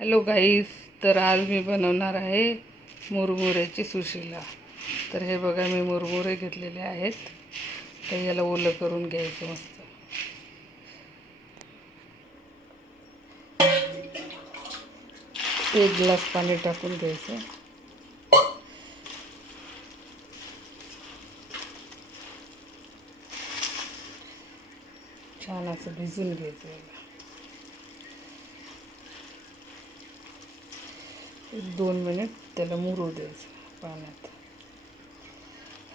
Hello गाईस, तर आज मी बनवणार आहे मुरमुऱ्याची सुशीला. तर हे बघा, मी मुरमुरे घेतलेले आहेत. तर याला ओलं करून घ्यायचं मस्त. एक ग्लास पाणी टाकून घ्यायचं. छान असं भिजून घ्यायचं याला. 1-2 मिनिट त्याला मुरू द्यायचं पाण्यात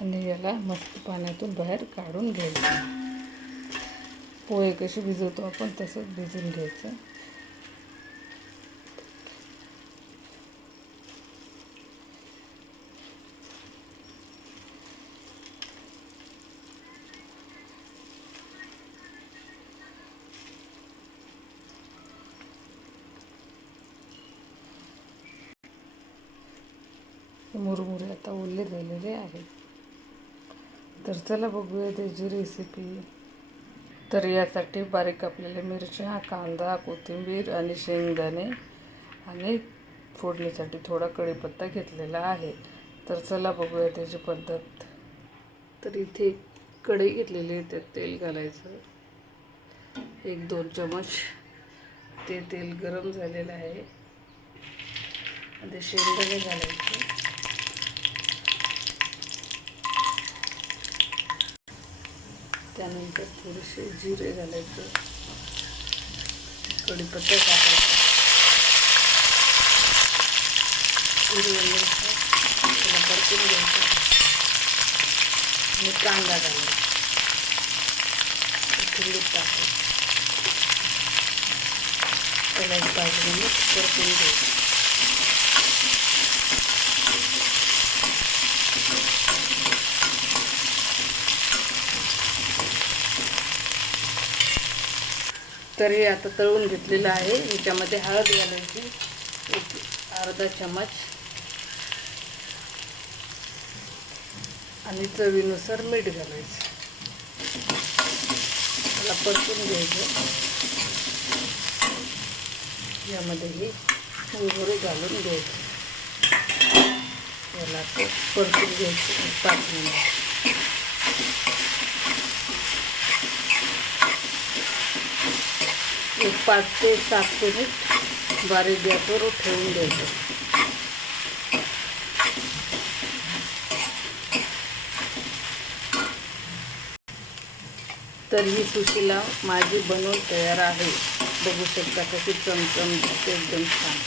आणि याला मस्त पाण्यातून बाहेर काढून घ्यायचं. पोहे कसे भिजवतो आपण तसंच भिजून घ्यायचं. मुरमुरे आता ओले झालेले आहेत. तर चला बघूया त्याची रेसिपी. तर यासाठी बारीक कापलेल्या मिरच्या, कांदा, कोथिंबीर आणि शेंगदाणे आणि फोडणीसाठी थोडा कढीपत्ता घेतलेला आहे. तर चला बघूया त्याची पद्धत. तर इथे कढई घेतलेली आहे, त्यात तेल घालायचं. 1-2 चमच. ते तेल गरम झालेलं आहे आणि शेंगदाणे घालायचे. त्यानंतर थोडेसे जिरे घालायचं, कढीपत्ता टाकायचा, हिरव्या मिरच्या त्याला परतून घ्यायचं आणि कांदा घालायचा, कोथिंबीर टाकायची, त्याला 5 मिनिट परतून घ्यायचं. तर हे आता तळून घेतलेलं आहे. ह्याच्यामध्ये हळद घालायची, 1-अर्धा चमच, आणि चवीनुसार मीठ घालायचं. त्याला परतून घ्यायचं. यामध्ये हे मुरमुरे घालून घ्यायचे. याला परतून घ्यायचं 5 मिनिट. एक 5 ते 7 मिनिट बारीक गॅसवर ठेवून द्यायचं. तर ही सुशीला माझी बनवून तयार आहे. बघू शकता कशी चमचम, एकदम छान,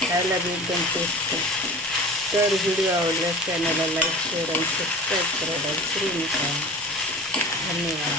खायला बी एकदम टेस्टी. तर व्हिडिओ आवडल्यास चॅनलला लाईक, शेअर आणि सबस्क्राईब करायला विसरू नका. धन्यवाद.